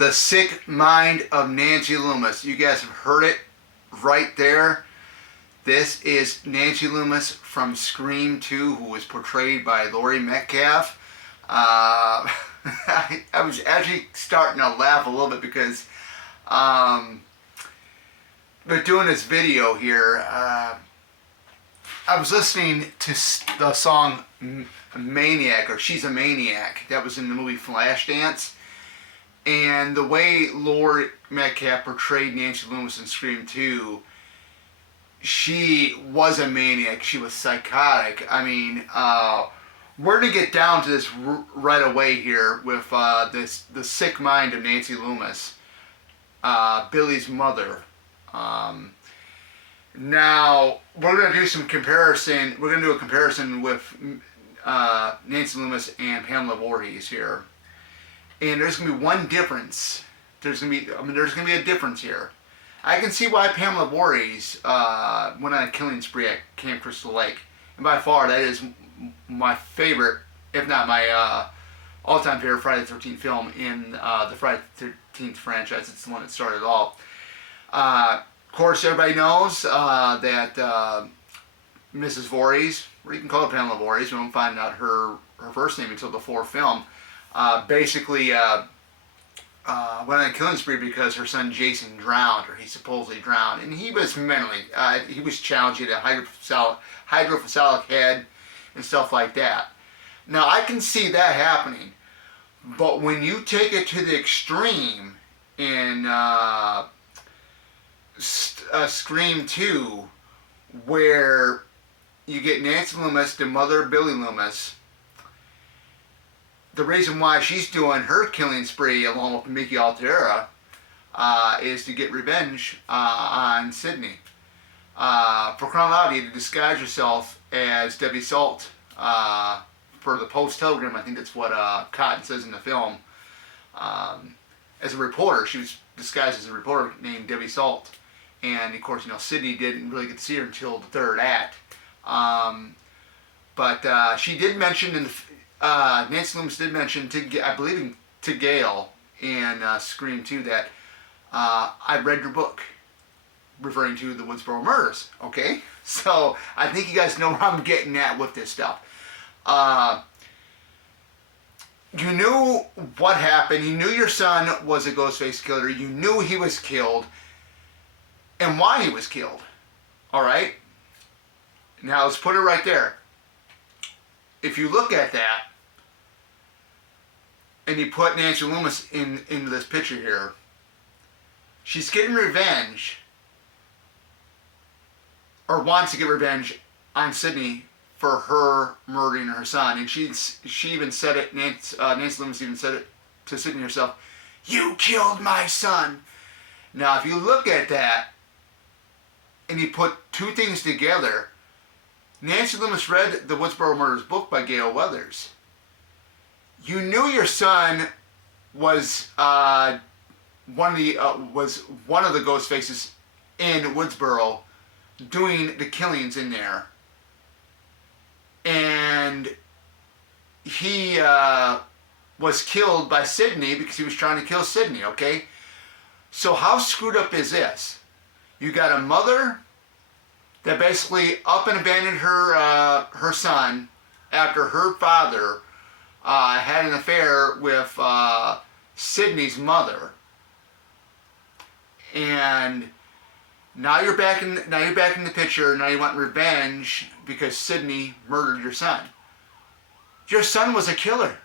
The Sick Mind of Nancy Loomis. You guys have heard it right there. This is Nancy Loomis from Scream 2, who was portrayed by Laurie Metcalf. I was actually starting to laugh a little bit because but doing this video here, I was listening to the song Maniac, or She's a Maniac, that was in the movie Flashdance. And the way Laurie Metcalf portrayed Nancy Loomis in Scream 2, she was a maniac. She was psychotic. I mean, we're going to get down to this right away here with the sick mind of Nancy Loomis, Billy's mother. Now, we're going to do some comparison. We're going to do a comparison with Nancy Loomis and Pamela Voorhees here. And there's going to be one difference. There's going to be a difference here. I can see why Pamela Voorhees went on a killing spree at Camp Crystal Lake. And by far, that is my favorite, if not my all-time favorite Friday the 13th film in the Friday the 13th franchise. It's the one that started it all. Of course, everybody knows that Mrs. Voorhees, or you can call her Pamela Voorhees, we won't find out her first name until the fourth film, basically went on a killing spree because her son Jason drowned, or he supposedly drowned, and he was mentally, he was challenged. He had a hydrocephalic head and stuff like that. Now I can see that happening, but when you take it to the extreme in Scream 2, where you get Nancy Loomis, the mother of Billy Loomis. The reason why she's doing her killing spree along with Mickey Altera is to get revenge on Sidney. For crying out loud, to disguise herself as Debbie Salt for the Post-Telegram. I think that's what Cotton says in the film. As a reporter, she was disguised as a reporter named Debbie Salt. And of course, Sidney didn't really get to see her until the third act. But she did mention in the Nancy Loomis did mention to, I believe, to Gail in Scream 2 that I read your book, referring to the Woodsboro murders. Okay, so I think you guys know where I'm getting at with this stuff. You knew what happened. You knew your son was a Ghostface killer. You knew he was killed and why he was killed. All right. Now let's put it right there. If you look at that, and you put Nancy Loomis into this picture here, she's getting revenge, or wants to get revenge on Sidney for her murdering her son. And she even said it, Nancy Loomis even said it to Sidney herself, "You killed my son." Now if you look at that, and you put two things together, Nancy Loomis read the Woodsboro Murders book by Gail Weathers. You knew your son was one of the ghost faces in Woodsboro doing the killings in there, and he was killed by Sidney because he was trying to kill Sidney. Okay, so how screwed up is this? You got a mother that basically up and abandoned her son after her father had an affair with Sidney's mother, and now you're back in the picture. Now you want revenge because Sidney murdered your son. Your son was a killer.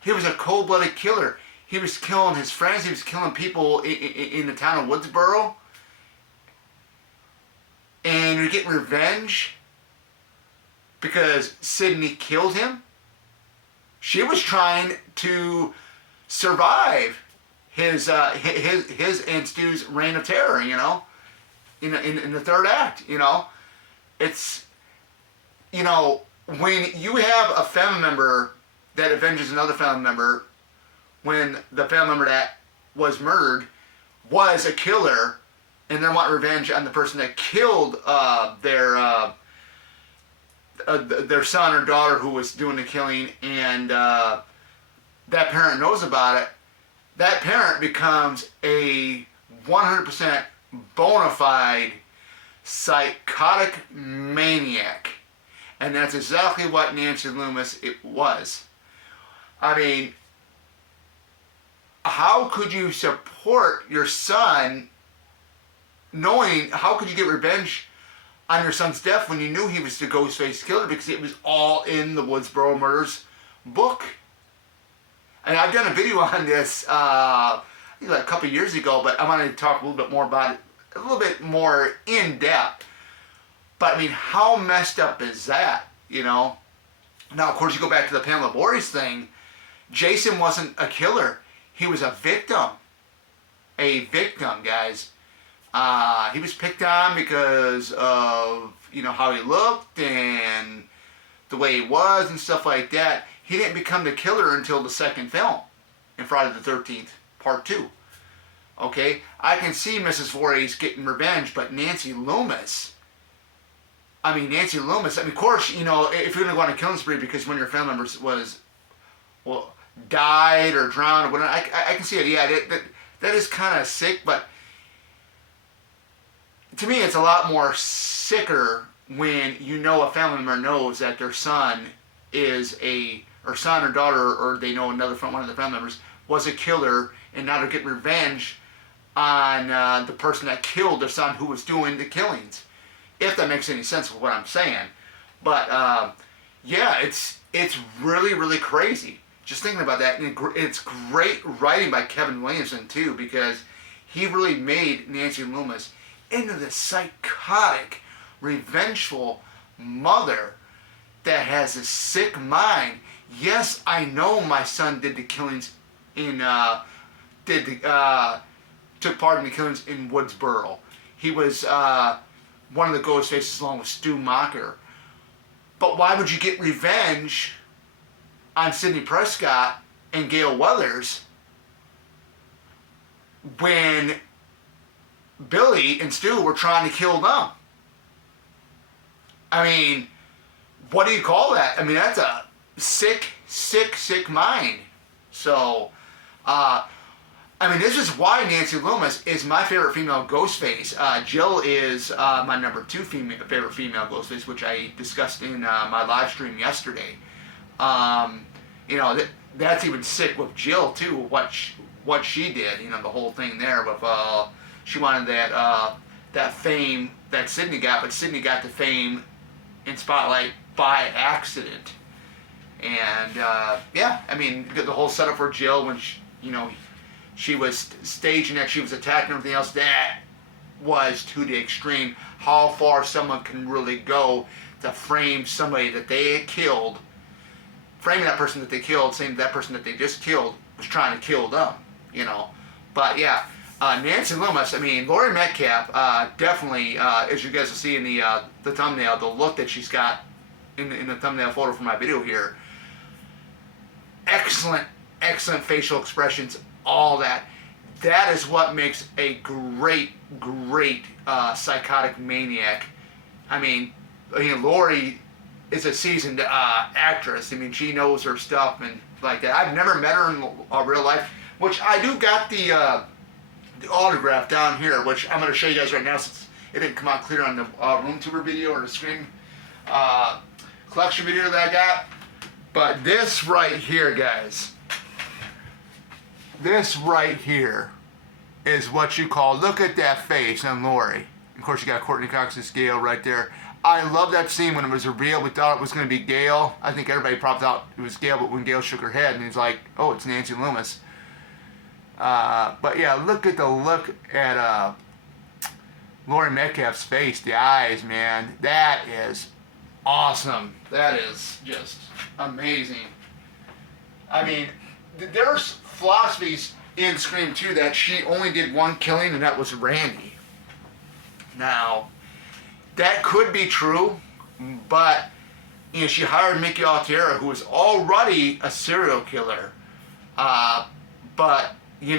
He was a cold-blooded killer. He was killing his friends. He was killing people in the town of Woodsboro. And you're getting revenge because Sidney killed him. She was trying to survive his and Stu's reign of terror. In the third act. It's when you have a family member that avenges another family member, when the family member that was murdered was a killer, and they want revenge on the person that killed their son or daughter who was doing the killing, and that parent knows about it, that parent becomes a 100% bona fide psychotic maniac. And that's exactly what Nancy Loomis it was. I mean, how could you support your son knowing, how could you get revenge on your son's death when you knew he was the Ghostface killer, because it was all in the Woodsboro Murders book? And I've done a video on this I think like a couple years ago, but I want to talk a little bit more about it, a little bit more in depth. But I mean, how messed up is that, you know? Now, of course, you go back to the Pamela Voorhees thing. Jason wasn't a killer. He was a victim. A victim, guys. He was picked on because of, you know, how he looked and the way he was and stuff like that. He didn't become the killer until the second film in Friday the 13th, Part 2. Okay? I can see Mrs. Voorhees getting revenge, but Nancy Loomis... I mean, of course, you know, if you're going to go on a killing spree because one of your family members was, well, died or drowned or whatever, I can see it. Yeah, that is kind of sick, but to me, it's a lot more sicker when you know a family member knows that their son is or son or daughter, or they know one of the family members was a killer, and now they're getting revenge on the person that killed their son who was doing the killings. If that makes any sense with what I'm saying. But, yeah, it's really, really crazy. Just thinking about that. And it's great writing by Kevin Williamson, too, because he really made Nancy Loomis into this psychotic, revengeful mother that has a sick mind. Yes, I know my son did the killings took part in the killings in Woodsboro. He was, one of the Ghostfaces along with Stu Macher. But why would you get revenge on Sidney Prescott and Gail Weathers when Billy and Stu were trying to kill them? I mean, what do you call that? I mean, that's a sick mind. So, I mean, this is why Nancy Loomis is my favorite female Ghostface. Jill is my number 2 favorite female Ghostface, which I discussed in my live stream yesterday. You know, that's even sick with Jill too. What she did, you know, the whole thing there with she wanted that fame that Sidney got, but Sidney got the fame in Spotlight by accident. And yeah, I mean, the whole setup for Jill when she was staging that she was attacking everything else, that was to the extreme. How far someone can really go to frame somebody that they had killed, framing that person that they killed, saying that person that they just killed was trying to kill them, you know. But yeah, Nancy Loomis, I mean, Laurie Metcalf, definitely, as you guys will see in the thumbnail, the look that she's got in the thumbnail photo for my video here, excellent facial expressions, all that. That is what makes a great psychotic maniac. I mean, Laurie is a seasoned actress. I mean, she knows her stuff and like that. I've never met her in real life, which I do got the autograph down here, which I'm going to show you guys right now since it didn't come out clear on the room tour video or the screen collection video that I got. But this right here, guys. This right here is what you call, look at that face on Laurie. Of course, you got Courtney Cox's Gail right there. I love that scene when it was revealed. We thought it was going to be Gail. I think everybody probably thought it was Gail, but when Gail shook her head and he's like, oh, it's Nancy Loomis. But yeah, look at Laurie Metcalf's face, the eyes, man. That is awesome. That is just amazing. I mean, there's philosophies in Scream 2 that she only did one killing, and that was Randy. Now, that could be true, but she hired Mickey Altieri, who was already a serial killer. But when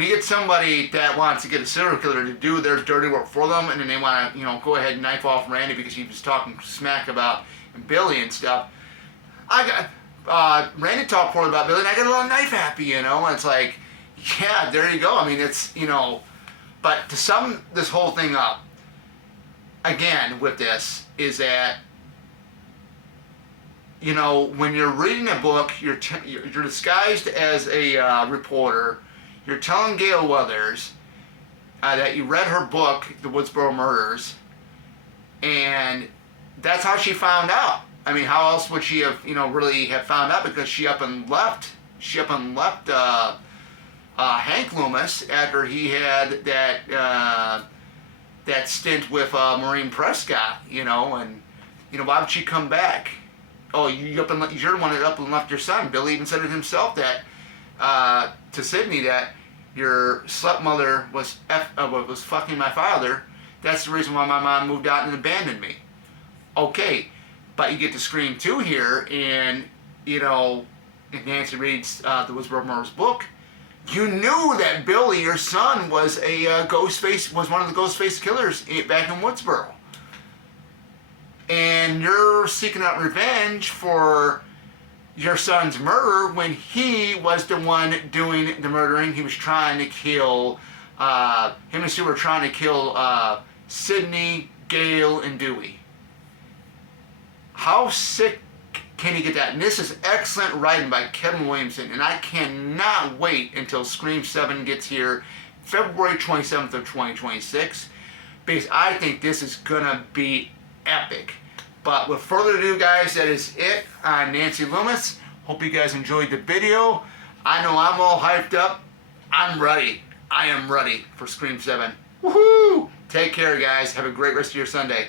you get somebody that wants to get a serial killer to do their dirty work for them, and then they want to, go ahead and knife off Randy because he was talking smack about Billy and stuff, Randy talked poorly about Billy, and I get a little knife happy, you know, and it's like, yeah, there you go. I mean, it's, you know, but to sum this whole thing up, again, with this, is that, you know, when you're reading a book, you're disguised as a reporter, you're telling Gail Weathers that you read her book, The Woodsboro Murders, and that's how she found out. I mean, how else would she have, you know, really have found out? Because she up and left Hank Loomis after he had that stint with Maureen Prescott, you know, and, you know, why would she come back? Oh, you're the one that up and left your son. Billy even said it himself that to Sydney that your stepmother was fucking my father. That's the reason why my mom moved out and abandoned me. Okay, but you get to Scream 2 here, and, you know, if Nancy reads the Woodsboro Murders book, you knew that Billy, your son, was a was one of the Ghostface killers back in Woodsboro. And you're seeking out revenge for your son's murder when he was the one doing the murdering. He was trying to kill, him and Sue were trying to kill Sydney, Gail, and Dewey. How sick can you get that? And this is excellent writing by Kevin Williamson, and I cannot wait until Scream 7 gets here February 27th of 2026, because I think this is gonna be epic. But with further ado, guys, that is it on Nancy Loomis. Hope you guys enjoyed the video. I know I'm all hyped up. I'm ready. I am ready for Scream 7. Woohoo! Take care, guys. Have a great rest of your Sunday.